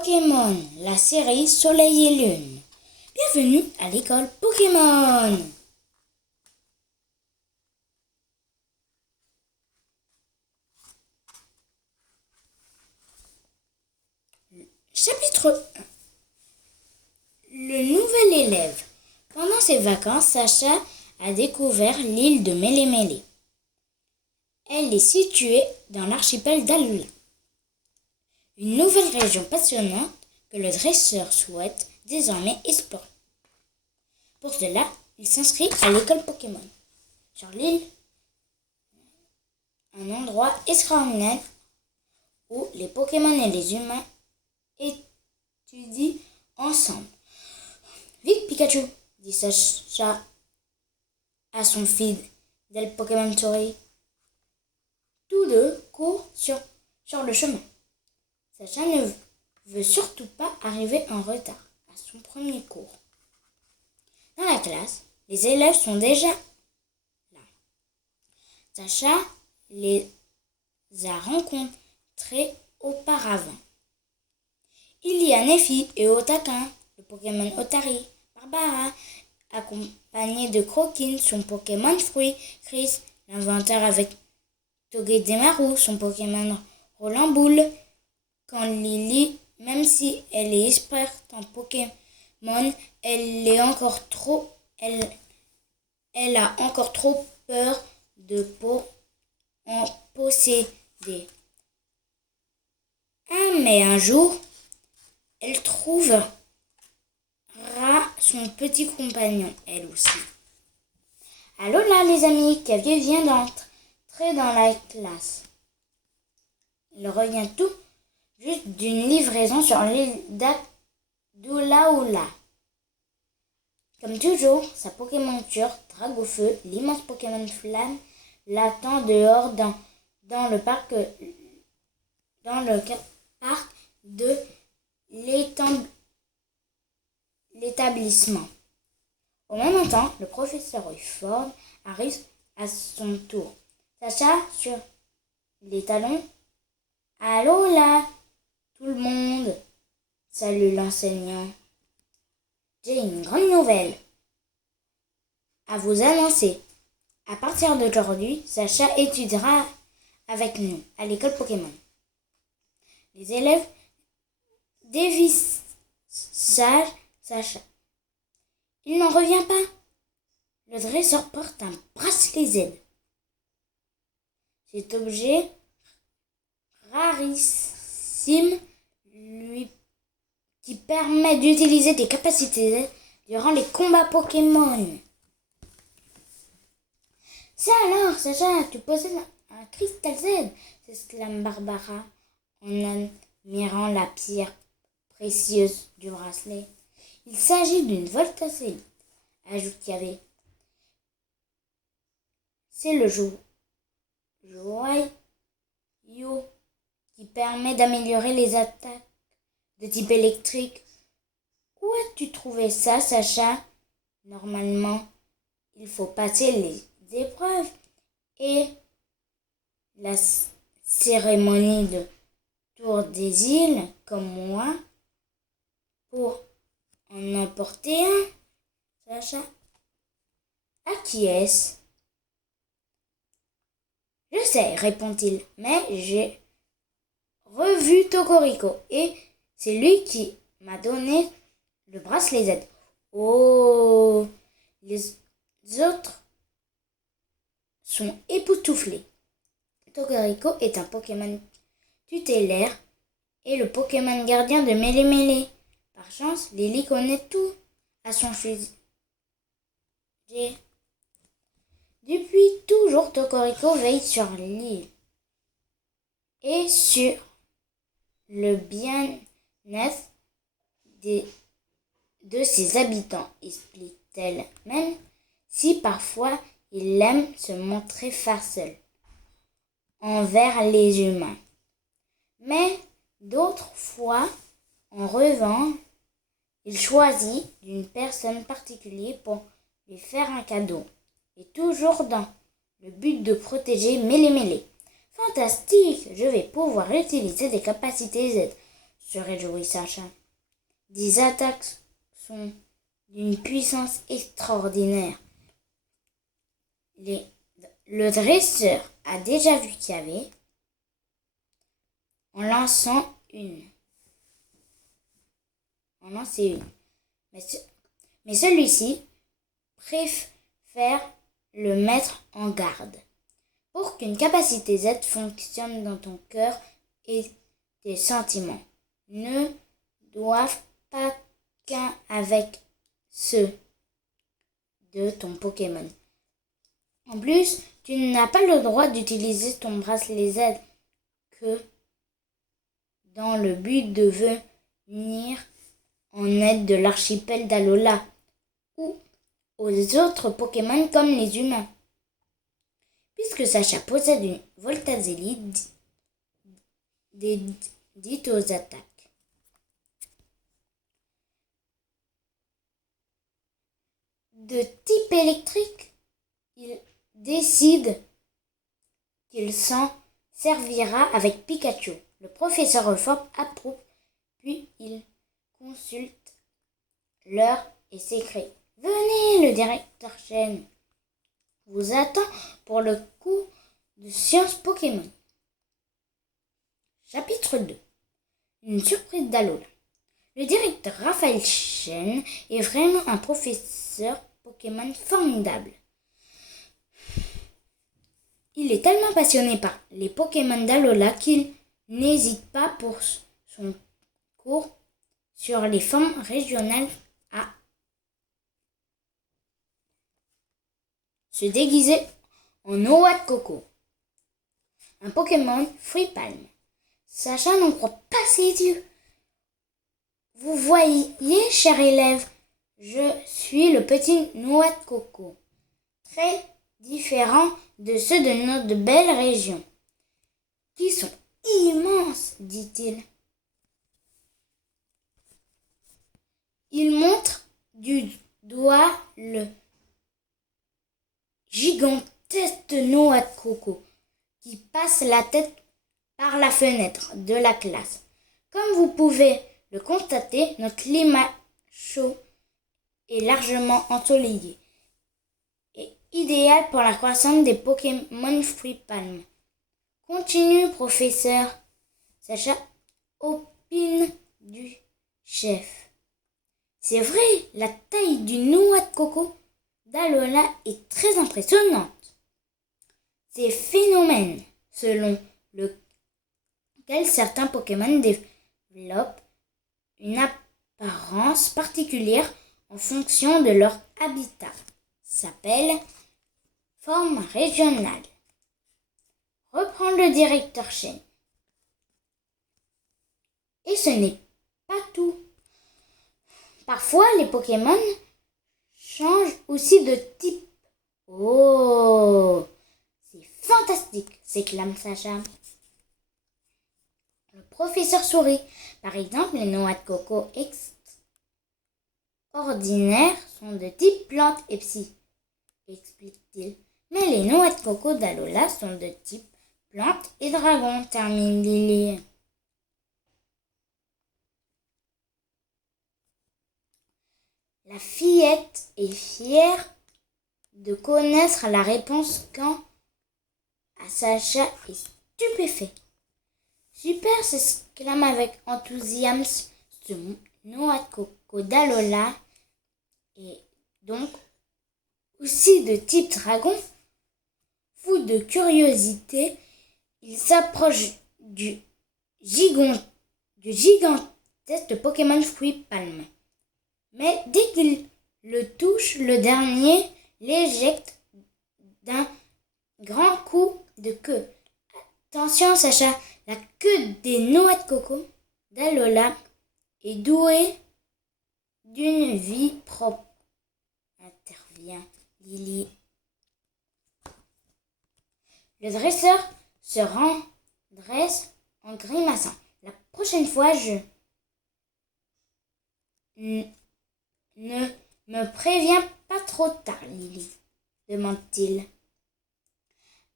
Pokémon, la série Soleil et Lune. Bienvenue à l'école Pokémon. Chapitre 1. Le nouvel élève. Pendant ses vacances, Sacha a découvert l'île de Mélémélé. Elle est située dans l'archipel d'Alola. Une nouvelle région passionnante que le dresseur souhaite désormais explorer. Pour cela, il s'inscrit à l'école Pokémon. Sur l'île, un endroit extraordinaire où les Pokémon et les humains étudient ensemble. « Vite, Pikachu !» dit Sacha à son fidèle Pokémon souris. Tous deux courent sur le chemin. Sacha ne veut surtout pas arriver en retard à son premier cours. Dans la classe, les élèves sont déjà là. Sacha les a rencontrés auparavant. Il y a Nefi et Otaka, le Pokémon Otari, Barbara, accompagné de Croquine, son Pokémon fruit, Chris, l'inventeur avec Togedemaru, son Pokémon Roland Boule, quand Lily, même si elle est experte en Pokémon, elle a encore trop peur de en posséder. Mais un jour, elle trouvera son petit compagnon, elle aussi. Allô là les amis, Kavier vient d'entrer dans la classe. Il revient tout juste d'une livraison sur l'île d'Ulaula. Comme toujours, sa Pokémonture Dragofeu, l'immense Pokémon Flamme, l'attend dehors dans le parc de l'établissement. Au même temps, le professeur Ford arrive à son tour. Sacha sur les talons. Allô là, tout le monde. Salut l'enseignant. J'ai une grande nouvelle à vous annoncer. À partir d'aujourd'hui, Sacha étudiera avec nous à l'école Pokémon. Les élèves dévisagent Sacha. Il n'en revient pas. Le dresseur porte un bracelet Z. Cet objet rarissime qui permet d'utiliser des capacités Z durant les combats Pokémon. Ça alors, Sacha, tu possèdes un cristal Z, s'exclame Barbara en admirant la pierre précieuse du bracelet. Il s'agit d'une voltasélite, ajoute Kavé. C'est le joyau qui permet d'améliorer les attaques de type électrique. Où as-tu trouvé ça, Sacha? Normalement, il faut passer les épreuves et la cérémonie de tour des îles, comme moi, pour en emporter un, Sacha. À qui est-ce? Je sais, répond-il, mais j'ai revu Togorico et c'est lui qui m'a donné le bracelet Z. Oh, les autres sont époustouflés. Togorico est un Pokémon tutélaire et le Pokémon gardien de Mélémélé. Par chance, Lily connaît tout à son sujet. Depuis toujours, Togorico veille sur l'île et sur le bien-être de ses habitants, explique-t-elle, même si parfois il aime se montrer farceur envers les humains. Mais d'autres fois, en revanche, il choisit d'une personne particulière pour lui faire un cadeau, et toujours dans le but de protéger Mélémélé. Fantastique, je vais pouvoir utiliser des capacités Z se réjouit Sacha. 10 attaques sont d'une puissance extraordinaire. Le dresseur a déjà vu Kiavé en lançant une. Mais celui-ci préfère le mettre en garde. Pour qu'une capacité Z fonctionne dans ton cœur et tes sentiments, ne doivent pas qu'un avec ceux de ton Pokémon. En plus, tu n'as pas le droit d'utiliser ton bracelet Z que dans le but de venir en aide de l'archipel d'Alola ou aux autres Pokémon comme les humains. Puisque Sacha possède une Voltazélie dédiée aux attaques. De type électrique, il décide qu'il s'en servira avec Pikachu. Le professeur Euphorbe approuve, puis il consulte l'heure et s'écrie « Venez, le directeur Chen vous attend pour le cours de sciences Pokémon. » Chapitre 2. Une surprise d'Alola. Le directeur Raphaël Chen est vraiment un professeur Pokémon formidable. Il est tellement passionné par les Pokémon d'Alola qu'il n'hésite pas pour son cours sur les formes régionales à se déguiser en noix de coco. Un Pokémon fruit palme. Sacha n'en croit pas ses yeux. Vous voyez, cher élève, je suis le petit noix de coco, très différent de ceux de notre belle région, qui sont immenses, dit-il. Il montre du doigt le gigantesque noix de coco qui passe la tête par la fenêtre de la classe. Comme vous pouvez le constater, notre climat chaud est largement ensoleillé et idéal pour la croissance des Pokémon fruits palmes. Continue, professeur. Sacha opine du chef. C'est vrai, la taille d'une noix de coco d'Alola est très impressionnante. Ces phénomènes, selon lequel certains Pokémon développent une apparence particulière en fonction de leur habitat, s'appelle forme régionale. Reprend le directeur Chen. Et ce n'est pas tout. Parfois, les Pokémon changent aussi de type. Oh, c'est fantastique, s'exclame Sacha. Le professeur sourit. Par exemple, les noix de coco extraordinaires sont de type plante et psy, explique-t-il. Mais les noix de coco d'Alola sont de type plante et dragon, termine Lily. La fillette est fière de connaître la réponse quand Sacha est stupéfait. Super, s'exclame avec enthousiasme ce noix de coco d'Alola et donc aussi de type dragon. Fou de curiosité, il s'approche du gigantesque Pokémon fruit palme. Mais dès qu'il le touche, le dernier l'éjecte d'un grand coup de queue. Attention, Sacha, la queue des noix de coco d'Alola est douée d'une vie propre, intervient Lily. Le dresseur se redresse en grimaçant. La prochaine fois, je ne me préviens pas trop tard, Lily, demande-t-il.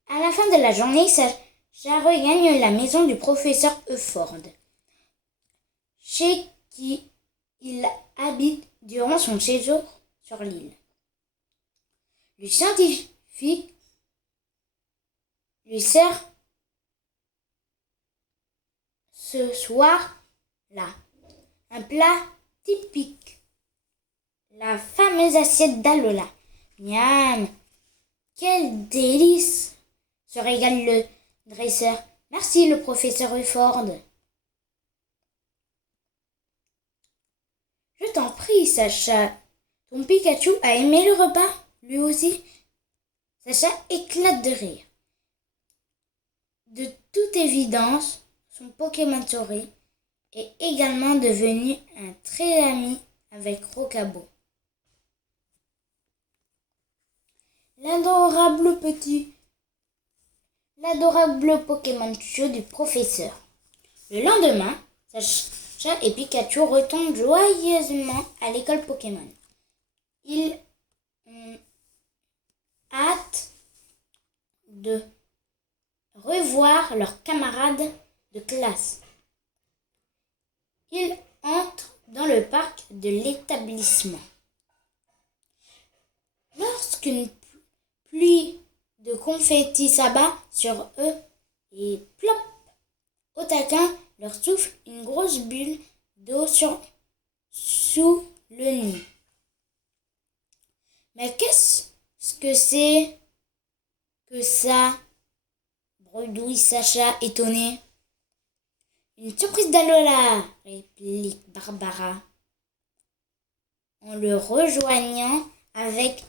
À la fin de la journée, Sacha regagne la maison du professeur Euphorbe. chez qui il habite durant son séjour sur l'île. Le scientifique lui sert ce soir-là un plat typique, la fameuse assiette d'Alola. Miam! Quel délice! Se régale le dresseur. Merci, le professeur Rufford. Je t'en prie, Sacha. Ton Pikachu a aimé le repas, lui aussi. Sacha éclate de rire. De toute évidence, son Pokémon Tori est également devenu un très ami avec Rocabo. L'adorable Pokémon Show du professeur. Le lendemain, Sacha et Pikachu retournent joyeusement à l'école Pokémon. Ils ont hâte de revoir leurs camarades de classe. Ils entrent dans le parc de l'établissement. Lorsqu'une pluie de confettis s'abat sur eux et plop, au taquin leur souffle une grosse bulle d'eau sous le nez. Mais qu'est-ce que c'est que ça? Bredouille Sacha étonné. Une surprise d'Alola, réplique Barbara, en le rejoignant avec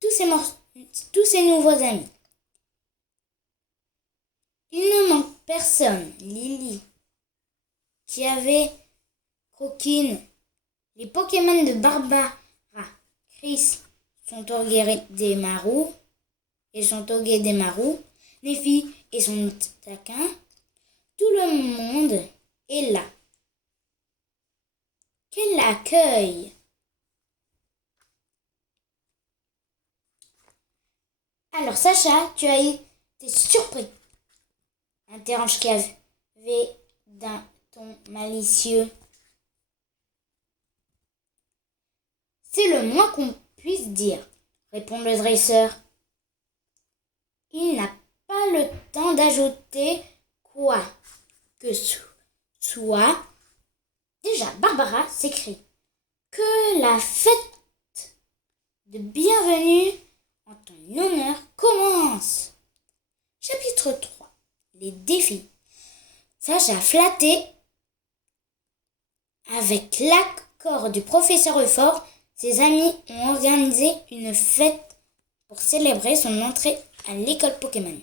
tous ses nouveaux amis. Il ne manque personne. Lily, qui avait Croquine, les Pokémon de Barbara, Chris, son Togedemaru et son Togedemaru, Neffy et son taquin, tout le monde est là. Quel accueil! Alors Sacha, tu as été surpris, interroge Cavé d'un ton malicieux. C'est le moins qu'on puisse dire, répond le dresseur. Il n'a pas le temps d'ajouter quoi que ce soit. Déjà, Barbara s'écrie que la fête de bienvenue en ton honneur commence. Chapitre 3. Les défis. Sacha flatté avec l'accord du professeur Euphor, ses amis ont organisé une fête pour célébrer son entrée à l'école Pokémon.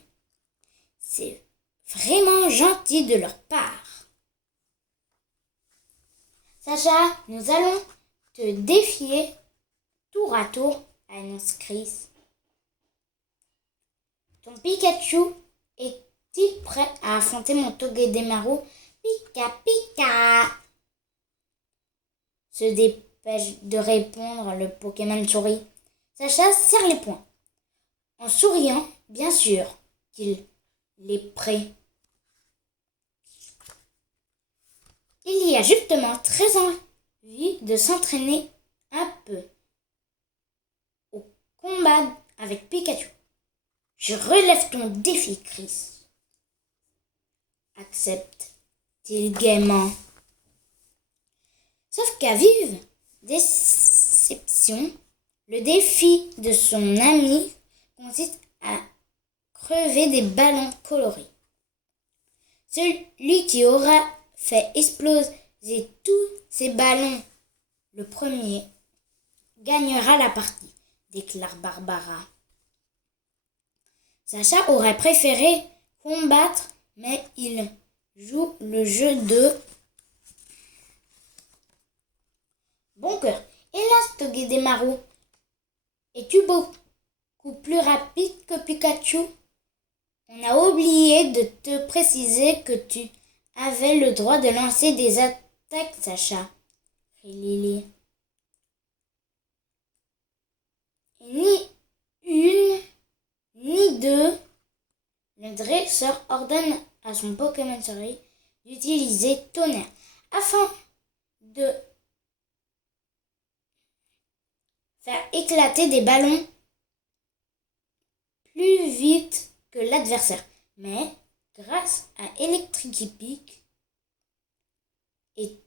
C'est vraiment gentil de leur part. Sacha, nous allons te défier tour à tour, annonce Chris. Ton Pikachu est-il prêt à affronter mon Togedemaru? Pika Pika! Se dépêche de répondre le Pokémon souris. Sacha serre les poings, en souriant, bien sûr qu'il est prêt. Il y a justement très envie de s'entraîner un peu au combat avec Pikachu. Je relève ton défi, Chris. Accepte-t-il gaiement. Sauf qu'à vive déception, le défi de son ami consiste à crever des ballons colorés. Celui qui aura fait exploser tous ces ballons le premier gagnera la partie, déclare Barbara. Sacha aurait préféré combattre, mais il joue le jeu de bon cœur. Hélas, Togedemaru, es-tu beaucoup plus rapide que Pikachu? On a oublié de te préciser que tu avais le droit de lancer des attaques, Sacha, crie Lily. Et ni une, ni deux, le dresseur ordonne à son Pokémon Tori d'utiliser Tonnerre afin de faire éclater des ballons plus vite que l'adversaire. Mais grâce à Electric Peak et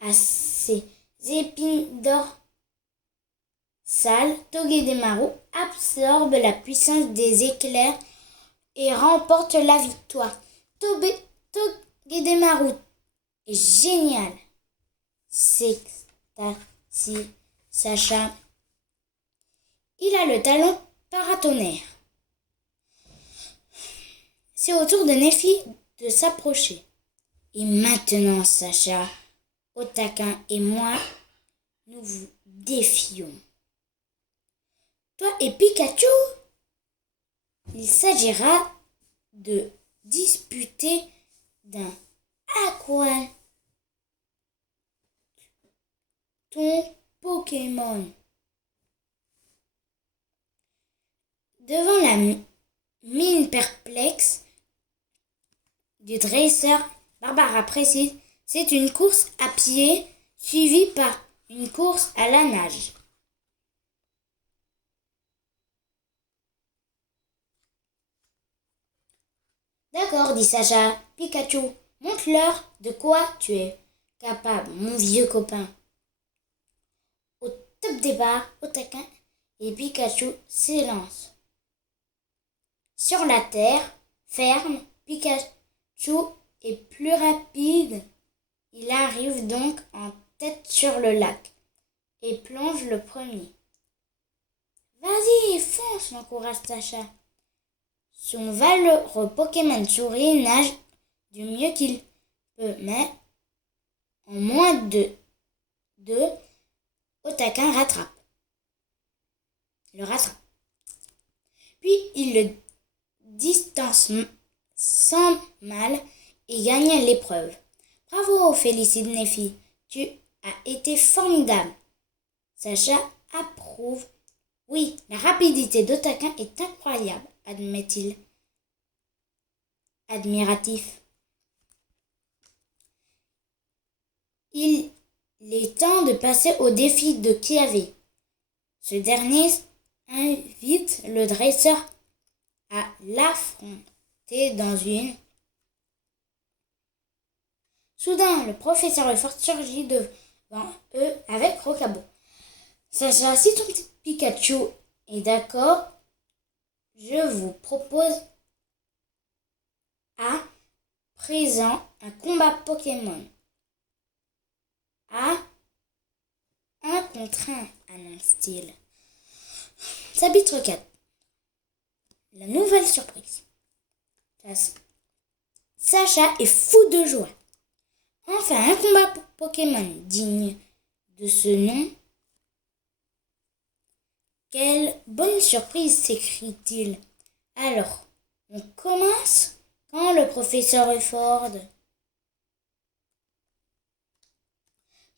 à ses épines d'or sales, Togedemaru absorbe la puissance des éclairs et remporte la victoire. Togedemaru est génial. C'est Sacha. Il a le talent paratonnerre. C'est au tour de Nefi de s'approcher. Et maintenant, Sacha, Otacun et moi, nous vous défions. Toi et Pikachu, il s'agira de disputer d'un Aqua ton Pokémon. Devant la mine perplexe du dresseur, Barbara précise, c'est une course à pied suivie par une course à la nage. D'accord, dit Sacha. Pikachu, montre-leur de quoi tu es capable, mon vieux copain. Au top des barres, Otacun et Pikachu s'élancent. Sur la terre ferme, Pikachu est plus rapide. Il arrive donc en tête sur le lac et plonge le premier. Vas-y, fonce, l'encourage Sacha. Son valeureux Pokémon souris nage du mieux qu'il peut, mais en moins de 2, Otacun le rattrape. Puis il le distance sans mal et gagne l'épreuve. Bravo, félicite Nefi, tu as été formidable. Sacha approuve. Oui, la rapidité d'Otacun est incroyable, admet-il, admiratif. Il est temps de passer au défi de Kiawe. Ce dernier invite le dresseur à l'affronter dans une... Soudain, le professeur Effort surgit devant eux avec Rocabo. Sacha, si ton Pikachu est d'accord, je vous propose à présent un combat Pokémon. À 1 contre 1, annonce-t-il. Chapitre 4. La nouvelle surprise. Sacha est fou de joie. Enfin, un combat Pokémon digne de ce nom. Quelle bonne surprise, s'écrie-t-il. Alors, on commence quand le professeur Efford.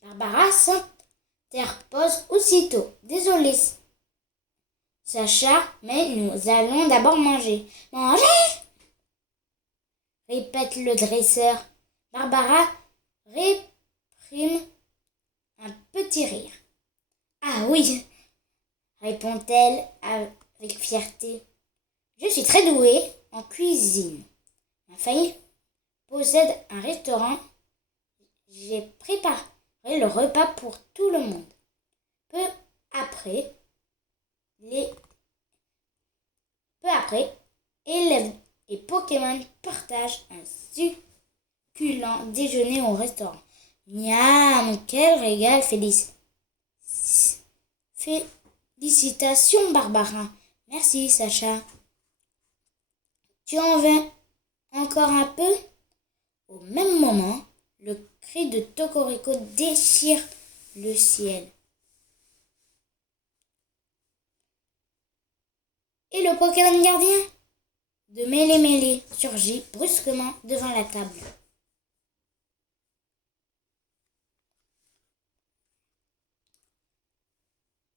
Barbara s'interpose aussitôt. Désolé, Sacha, mais nous allons d'abord manger. Manger, répète le dresseur. Barbara réprime un petit rire. Ah oui, répond-elle avec fierté. Je suis très douée en cuisine. Ma famille possède un restaurant. J'ai préparé le repas pour tout le monde. Peu après, élèves et Pokémon partagent un succulent déjeuner au restaurant. Miam, quel régal, félicitations, Barbara. Merci, Sacha. Tu en veux encore un peu? Au même moment, le cri de Cocorico déchire le ciel. Et le Pokémon gardien de Mélé-Mélé surgit brusquement devant la table.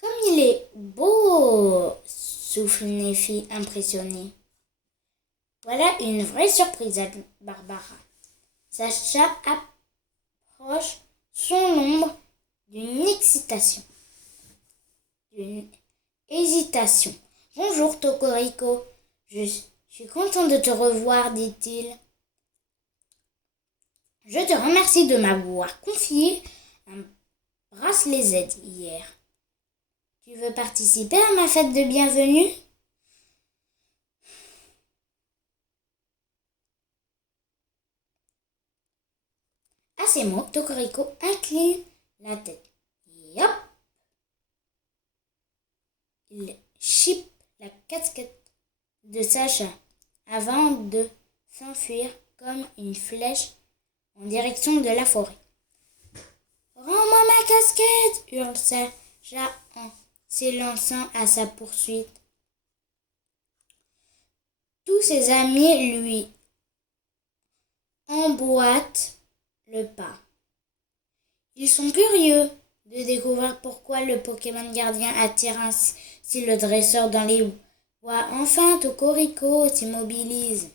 Comme il est beau, souffle Nefi impressionné. Voilà une vraie surprise à Barbara. Sacha proche sont l'ombre d'une excitation, d'une hésitation. « Bonjour, Cocorico. Je suis content de te revoir, dit-il. Je te remercie de m'avoir confié un bracelet Z hier. Tu veux participer à ma fête de bienvenue ? » À ces mots, Cocorico incline la tête. Et hop ! Il chipe la casquette de Sacha avant de s'enfuir comme une flèche en direction de la forêt. « Rends-moi ma casquette !» hurle Sacha en s'élançant à sa poursuite. Tous ses amis lui emboîtent le pas. Ils sont curieux de découvrir pourquoi le Pokémon gardien attire ainsi le dresseur dans les bois. Enfin, Cocorico s'immobilise.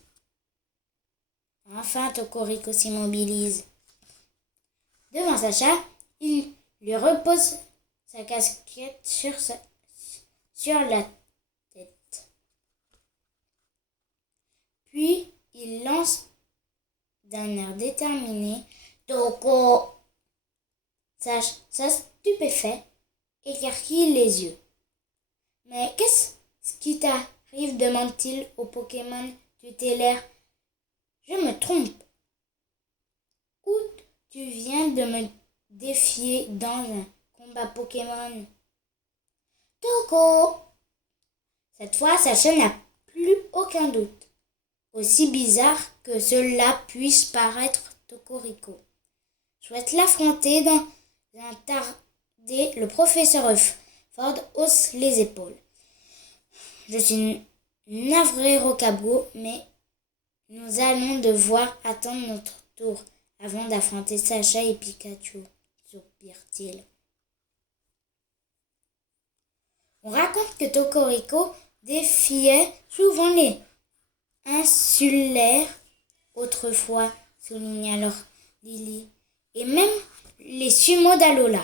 Devant Sacha, il lui repose sa casquette sur la tête. Puis, il lance d'un air déterminé « Toco !» Sacha, stupéfait, écarquille les yeux. « Mais qu'est-ce qui t'arrive ?» demande-t-il au Pokémon tutélaire. « Je me trompe. Où tu viens de me défier dans un combat Pokémon ? » Toco ! Cette fois, Sacha n'a plus aucun doute. Aussi bizarre que cela puisse paraître, Cocorico souhaite l'affronter dans un tardé. Le professeur Ford hausse les épaules. « Je suis navré, Rocabrou, mais nous allons devoir attendre notre tour avant d'affronter Sacha et Pikachu, soupire-t-il. On raconte que Cocorico défiait souvent les insulaires autrefois, souligne alors Lily, et même les sumo d'Alola.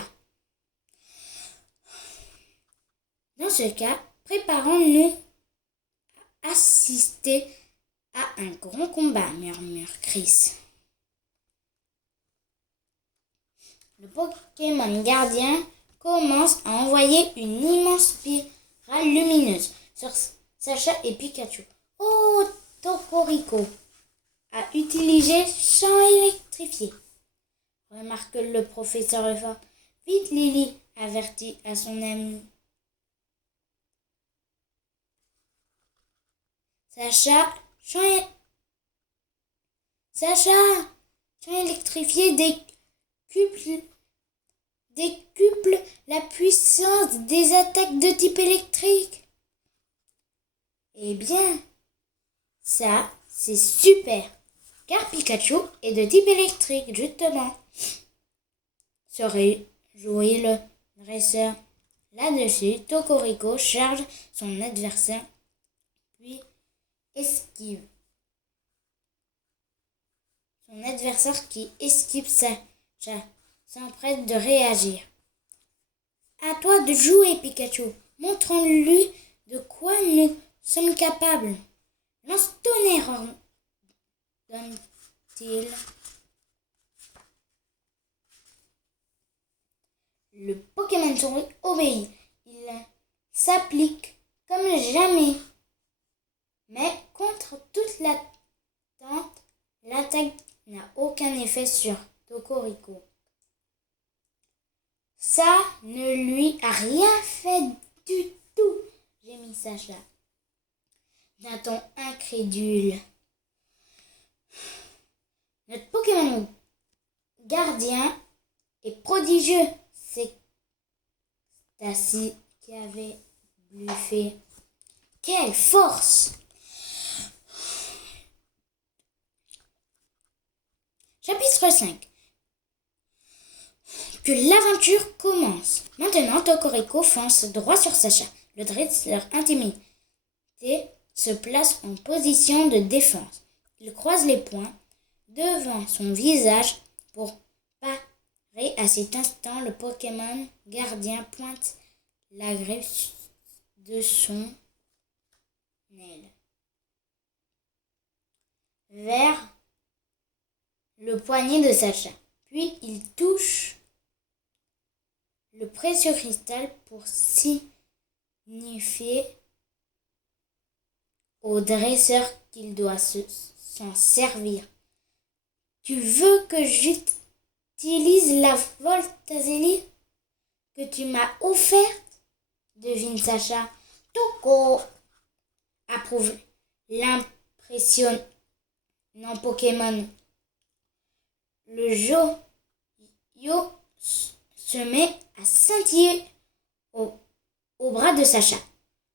Dans ce cas, préparons-nous à assister à un grand combat, murmure Chris. Le Pokémon gardien commence à envoyer une immense spirale lumineuse sur Sacha et Pikachu. « Oh, Cocorico a utilisé champ électrifié !» remarque le professeur Ford. « Vite, Lily !» avertit à son ami. Sacha, champ électrifié décuple la puissance des attaques de type électrique. Eh bien, ça, c'est super, car Pikachu est de type électrique, justement. Se réjouit le dresseur. Là-dessus, Cocorico charge son adversaire, puis esquive. Son adversaire qui esquive Sacha s'empresse de réagir. « À toi de jouer, Pikachu. Montrons-lui de quoi nous sommes capables. » Lance tonnerre, ordonne-t-il. Le Pokémon souris obéit. Il s'applique comme jamais. Mais contre toute l'attente, l'attaque n'a aucun effet sur Cocorico. Ça ne lui a rien fait du tout, gémit Sacha d'un ton incrédule. Notre Pokémon gardien est prodigieux, c'est Stacy qui avait bluffé. Quelle force! Chapitre 5. Que l'aventure commence. Maintenant, Cocorico fonce droit sur Sacha. Le dresseur intimidé se place en position de défense. Il croise les poings devant son visage pour pas À cet instant, le Pokémon gardien pointe la griffe de son aile vers le poignet de Sacha. Puis il touche le précieux cristal pour signifier au dresseur qu'il doit s'en servir. Tu veux que j'utilise la Voltazeli que tu m'as offerte? Devine Sacha. Toko approuve l'impressionnant Pokémon. Le yo se met à scintiller au bras de Sacha.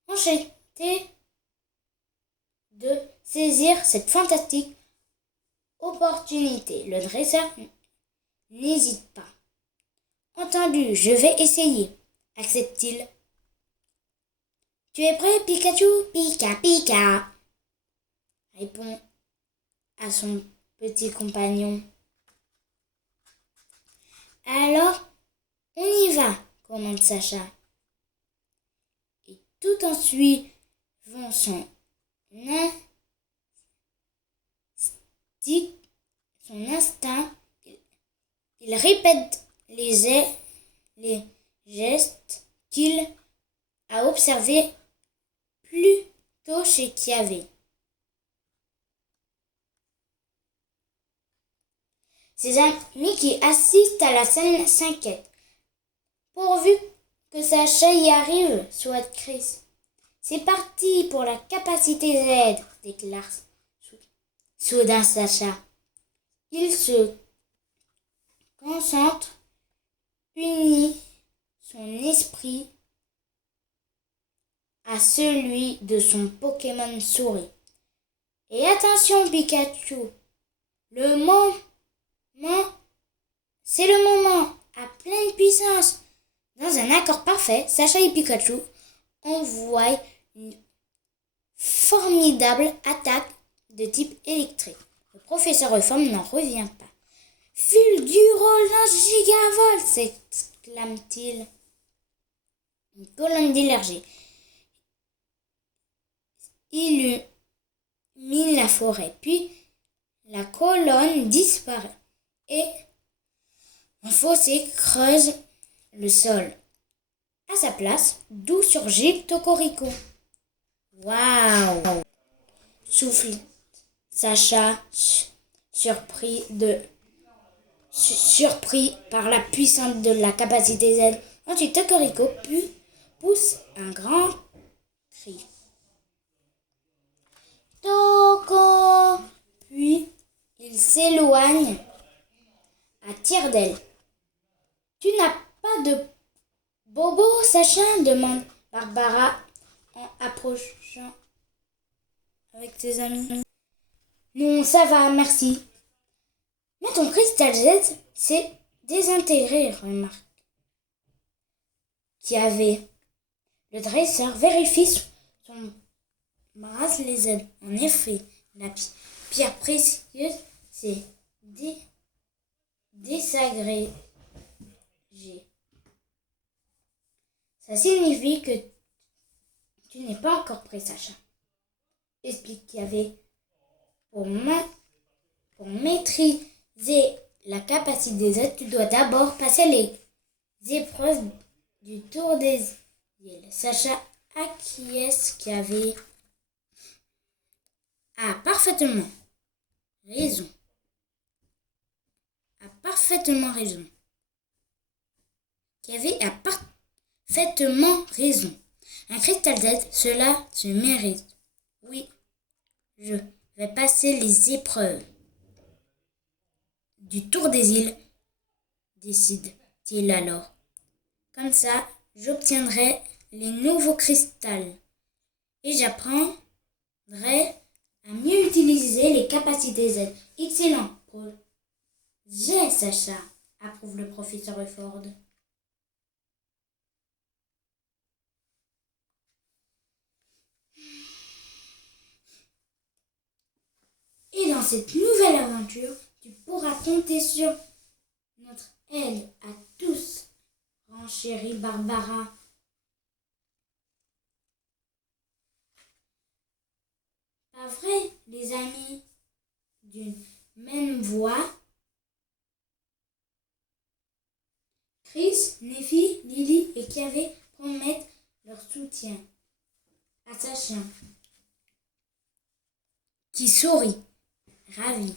Enchanté de saisir cette fantastique opportunité, le dresseur n'hésite pas. Entendu, je vais essayer, accepte-t-il. Tu es prêt, Pikachu? Pika, Pika, répond à son petit compagnon. Alors, on y va, commande Sacha. Et tout en suivant son instinct, il répète les gestes qu'il a observés plus tôt chez Kiavé. Ses amis qui assistent à la scène s'inquiètent. Pourvu que Sacha y arrive, souhaite Chris. C'est parti pour la capacité Z, déclare soudain Sacha. Il se concentre, unit son esprit à celui de son Pokémon souris. Et attention Pikachu, c'est le moment, à pleine puissance. Dans un accord parfait, Sacha et Pikachu envoient une formidable attaque de type électrique. Le professeur Euphorme n'en revient pas. Fulgurolin gigavolt, s'exclame-t-il. Une colonne d'énergie illumine la forêt, puis la colonne disparaît et un fossé creuse le sol. À sa place, d'où surgit Cocorico. Waouh! Souffle Sacha, surpris par la puissance de la capacité Z. Ensuite, Cocorico pousse un grand cri. Toco! Puis, il s'éloigne à tire d'aile. Tu n'as pas de bobo, Sacha? Demande Barbara en approchant avec ses amis. Non, ça va, merci. Mais ton cristal Z s'est désintégré, remarque Kiavé. Le dresseur vérifie son bracelet Z. En effet, la pierre précieuse s'est désagrégée. Ça signifie que tu n'es pas encore prêt, Sacha. Explique Kiavé. Pour maîtriser la capacité Z, tu dois d'abord passer les épreuves du tour des îles. Sacha acquiesce Kiavé a parfaitement raison. Kiavé a parfaitement raison. Un cristal Z, cela se mérite. Oui, je vais passer les épreuves du tour des îles, décide-t-il alors. Comme ça, j'obtiendrai les nouveaux cristals et j'apprendrai à mieux utiliser les capacités Z. Excellent projet, Sacha, approuve le professeur Euphorme. Et dans cette nouvelle aventure, tu pourras compter sur notre aide à tous, renchérit Barbara. Pas vrai, les amis, d'une même voix. Chris, Nephi, Lily et Kavé promettent leur soutien à Sacha, qui sourit, ravi.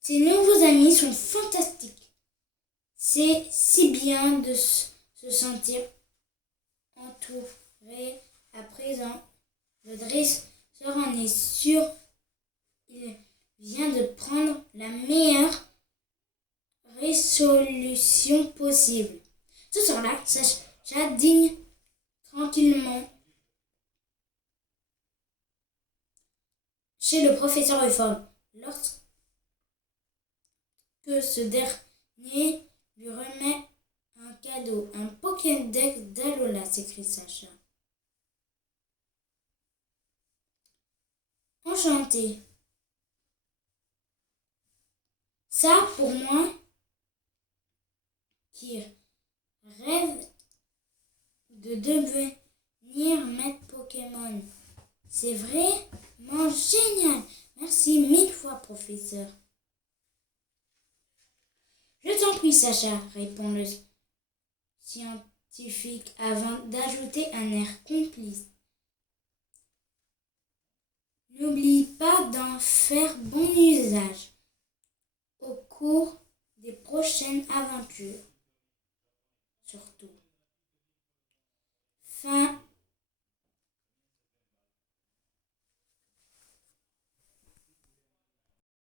Ces nouveaux amis sont fantastiques. C'est si bien de se sentir entouré à présent. Le dresseur en est sûr. Il vient de prendre la meilleure résolution possible. Ce soir-là, Sacha dîne tranquillement chez le professeur Euphorbe. Lorsque ce dernier lui remet un cadeau, un Pokédex d'Alola, s'écrie Sacha. Enchanté. Ça, pour moi, qui rêve de devenir maître Pokémon. C'est vraiment génial. Merci 1000 fois, professeur. Je t'en prie, Sacha, répond le scientifique avant d'ajouter un air complice. N'oublie pas d'en faire bon usage au cours des prochaines aventures. Surtout. Fin